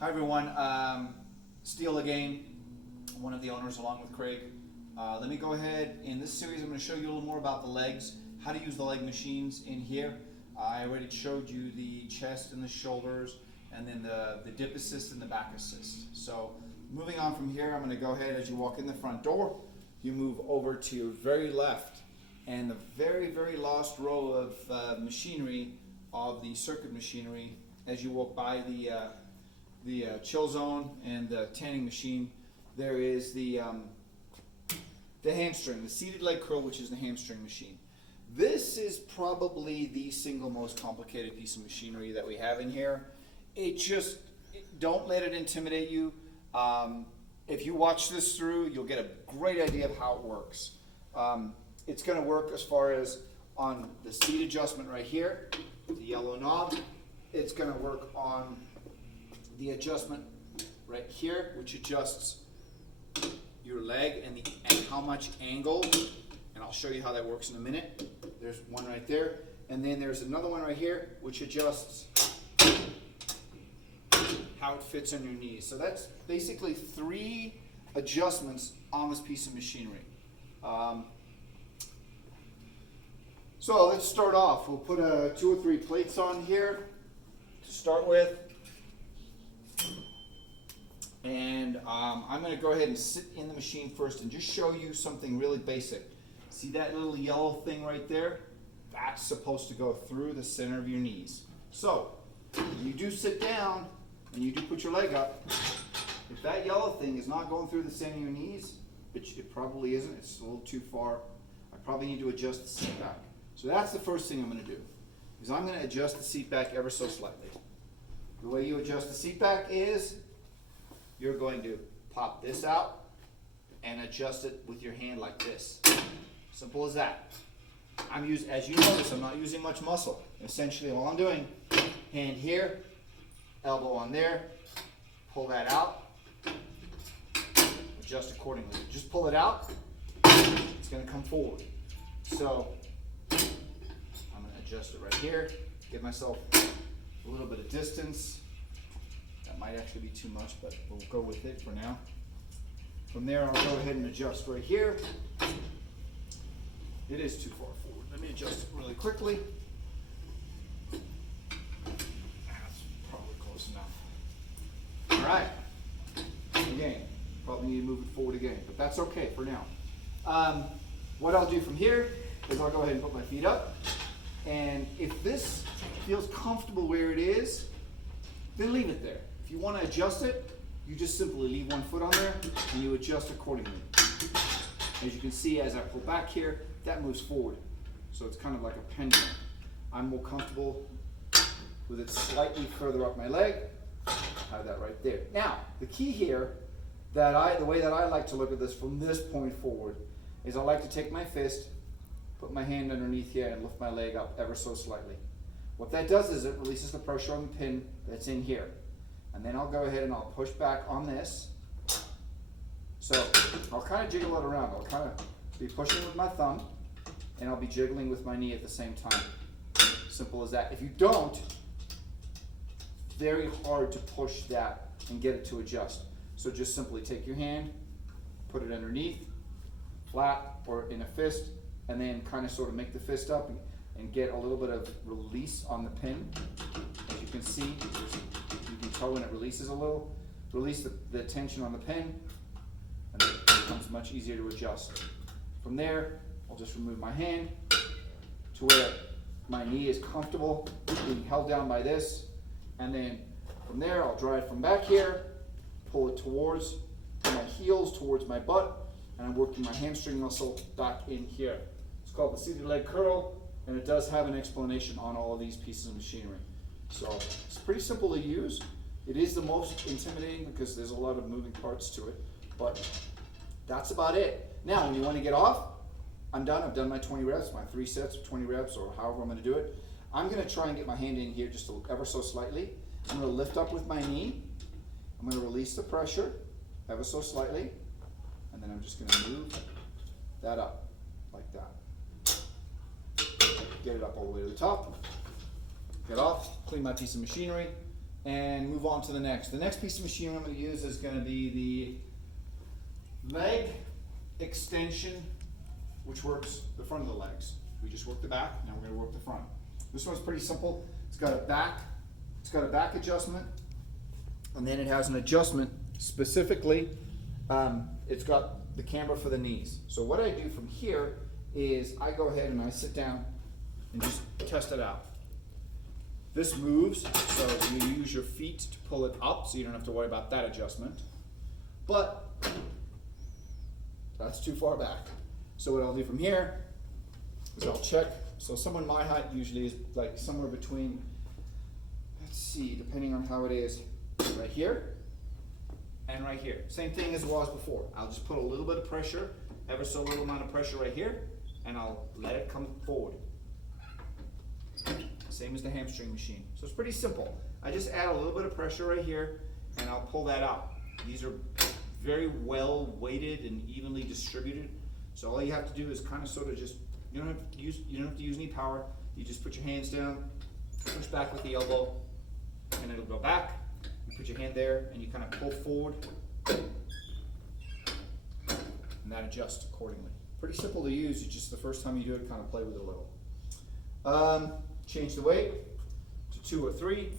Hi everyone, Steele again, one of the owners along with Craig. Let me go ahead, in this series I'm going to show you a little more about the legs, how to use the leg machines in here. I already showed you the chest and the shoulders, and then the dip assist and the back assist. So moving on from here, I'm going to go ahead, as you walk in the front door, you move over to your very left, and the very last row of machinery, of the circuit machinery, as you walk by the chill zone and the tanning machine, there is the hamstring, the seated leg curl, which is the hamstring machine. This is probably the single most complicated piece of machinery that we have in here. Don't let it intimidate you. If you watch this through, you'll get a great idea of how it works. It's going to work as far as on the seat adjustment right here, the yellow knob. It's going to work on the adjustment right here, which adjusts your leg and how much angle, and I'll show you how that works in a minute. There's one right there, and then there's another one right here which adjusts how it fits on your knees. So that's basically 3 adjustments on this piece of machinery. So let's start off. We'll put 2 or 3 plates on here to start with. And I'm going to go ahead and sit in the machine first and just show you something really basic. See that little yellow thing right there? That's supposed to go through the center of your knees. So when you do sit down and you do put your leg up, if that yellow thing is not going through the center of your knees, which it probably isn't, it's a little too far, I probably need to adjust the seat back. So that's the first thing I'm going to do, is I'm going to adjust the seat back ever so slightly. The way you adjust the seat back is you're going to pop this out and adjust it with your hand like this. Simple as that. As you notice, I'm not using much muscle. Essentially all I'm doing, hand here, elbow on there, pull that out, adjust accordingly. Just pull it out, it's going to come forward. So I'm going to adjust it right here, give myself a little bit of distance. That might actually be too much, but we'll go with it for now. From there, I'll go ahead and adjust right here. It is too far forward. Let me adjust it really quickly. That's probably close enough. All right. Again, probably need to move it forward again, but that's okay for now. What I'll do from here is I'll go ahead and put my feet up. And if this feels comfortable where it is, then leave it there. If you want to adjust it, you just simply leave one foot on there and you adjust accordingly. As you can see, as I pull back here, that moves forward. So it's kind of like a pendulum. I'm more comfortable with it slightly further up my leg. I have that right there. Now, the key here, the way that I like to look at this from this point forward, is I like to take my fist, put my hand underneath here, and lift my leg up ever so slightly. What that does is it releases the pressure on the pin that's in here. And then I'll go ahead and I'll push back on this. So I'll kind of jiggle it around. I'll kind of be pushing with my thumb and I'll be jiggling with my knee at the same time. Simple as that. If you don't, very hard to push that and get it to adjust. So just simply take your hand, put it underneath, flat or in a fist, and then kind of sort of make the fist up and get a little bit of release on the pin. As you can see, you can tell when it releases a little. Release the tension on the pin, and it becomes much easier to adjust. From there, I'll just remove my hand to where my knee is comfortable being held down by this, and then from there, I'll drive from back here, pull it towards my heels, towards my butt, and I'm working my hamstring muscle back in here. It's called the seated leg curl, and it does have an explanation on all of these pieces of machinery. So it's pretty simple to use. It is the most intimidating because there's a lot of moving parts to it, but that's about it. Now, when you want to get off, I'm done. I've done my 20 reps, my 3 sets of 20 reps, or however I'm going to do it. I'm going to try and get my hand in here just ever so slightly. I'm going to lift up with my knee. I'm going to release the pressure ever so slightly, and then I'm just going to move that up like that. Get it up all the way to the top. Get off, clean my piece of machinery, and move on to the next. The next piece of machinery I'm going to use is going to be the leg extension, which works the front of the legs. We just work the back, now we're going to work the front. This one's pretty simple. It's got a back adjustment, and then it has an adjustment specifically. It's got the camber for the knees. So what I do from here is I go ahead and I sit down and just test it out. This moves, so you use your feet to pull it up, so you don't have to worry about that adjustment. But that's too far back. So what I'll do from here is I'll check. So someone my height usually is like somewhere between, let's see, depending on how it is, right here and right here. Same thing as it was before. I'll just put a little bit of pressure, ever so little amount of pressure right here, and I'll let it come forward. Same as the hamstring machine. So it's pretty simple. I just add a little bit of pressure right here, and I'll pull that out. These are very well weighted and evenly distributed. So all you have to do is kind of sort of just, you don't have to use any power. You just put your hands down, push back with the elbow, and it'll go back. You put your hand there, and you kind of pull forward, and that adjusts accordingly. Pretty simple to use. It's just the first time you do it, kind of play with it a little. Change the weight to 2 or 3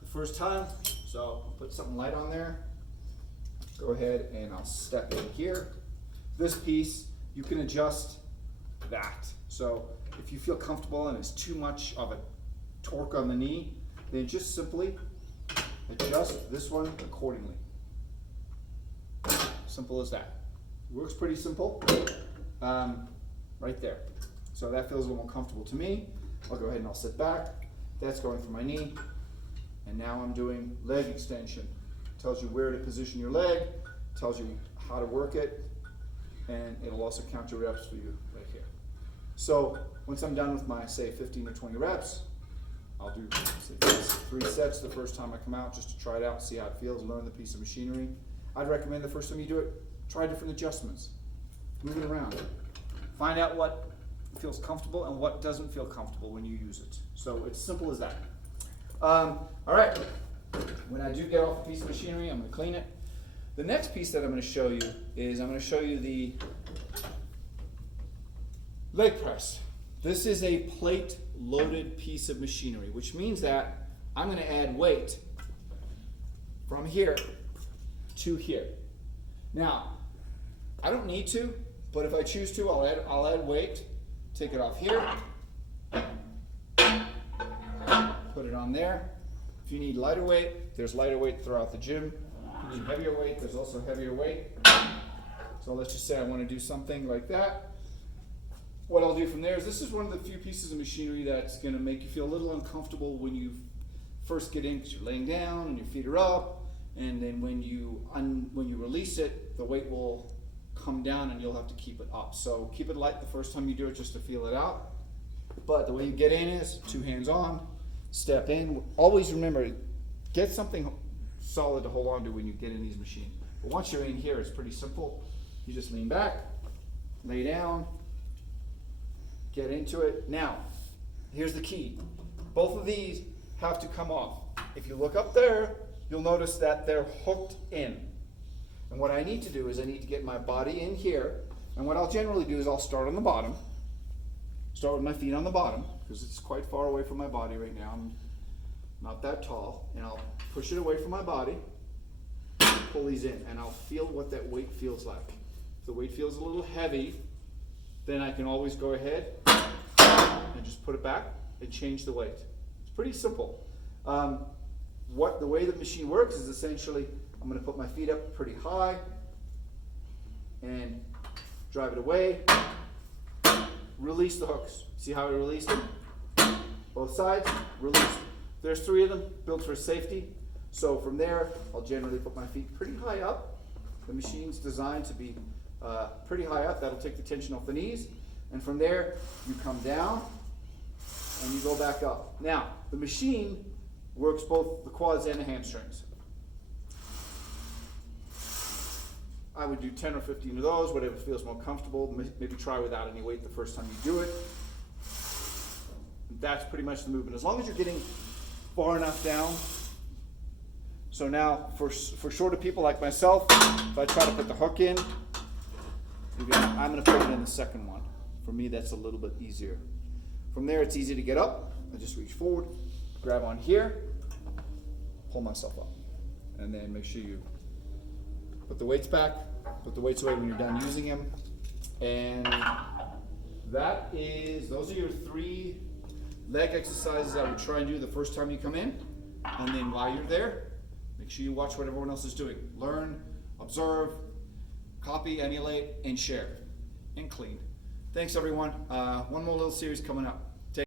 the first time. So I'll put something light on there. Go ahead and I'll step in here. This piece, you can adjust that. So if you feel comfortable and it's too much of a torque on the knee, then just simply adjust this one accordingly. Simple as that. Works pretty simple, right there. So that feels a little more comfortable to me. I'll go ahead and I'll sit back. That's going for my knee. And now I'm doing leg extension. Tells you where to position your leg, tells you how to work it, and it'll also count your reps for you right here. So once I'm done with my, say, 15 or 20 reps, I'll do, say, 3 sets the first time I come out, just to try it out, see how it feels, learn the piece of machinery. I'd recommend the first time you do it, try different adjustments. Move it around. Find out what feels comfortable and what doesn't feel comfortable when you use it. So it's simple as that. All right, when I do get off the piece of machinery, I'm going to clean it. The next piece that I'm going to show you is I'm going to show you the leg press. This is a plate loaded piece of machinery, which means that I'm going to add weight from here to here. Now, I don't need to, but if I choose to, I'll add weight. Take it off here, put it on there. If you need lighter weight, there's lighter weight throughout the gym. If you need heavier weight, there's also heavier weight. So let's just say I want to do something like that. What I'll do from there is, this is one of the few pieces of machinery that's going to make you feel a little uncomfortable when you first get in, because you're laying down and your feet are up, and then when you release it, the weight will come down and you'll have to keep it up. So keep it light the first time you do it, just to feel it out. But the way you get in is 2 hands on, step in. Always remember, get something solid to hold on to when you get in these machines. But once you're in here, it's pretty simple. You just lean back, lay down, get into it. Now, here's the key. Both of these have to come off. If you look up there, you'll notice that they're hooked in. And what I need to do is I need to get my body in here. And what I'll generally do is I'll start on the bottom. Start with my feet on the bottom, because it's quite far away from my body right now. I'm not that tall. And I'll push it away from my body, pull these in, and I'll feel what that weight feels like. If the weight feels a little heavy, then I can always go ahead and just put it back and change the weight. It's pretty simple. The way the machine works is essentially, I'm going to put my feet up pretty high and drive it away. Release the hooks. See how I released them? Both sides, release. There's 3 of them, built for safety. So from there, I'll generally put my feet pretty high up. The machine's designed to be pretty high up. That'll take the tension off the knees. And from there, you come down and you go back up. Now, the machine works both the quads and the hamstrings. I would do 10 or 15 of those, whatever feels more comfortable. Maybe try without any weight the first time you do it. That's pretty much the movement. As long as you're getting far enough down So now for shorter people like myself, if I try to put the hook in, I'm gonna put it in the second one. For me, that's a little bit easier. From there, it's easy to get up. I just reach forward, grab on here, pull myself up. And then make sure you put the weights back, put the weights away when you're done using them. And those are your 3 leg exercises I would try and do the first time you come in. And then while you're there, make sure you watch what everyone else is doing. Learn, observe, copy, emulate, and share, and clean. Thanks everyone. One more little series coming up.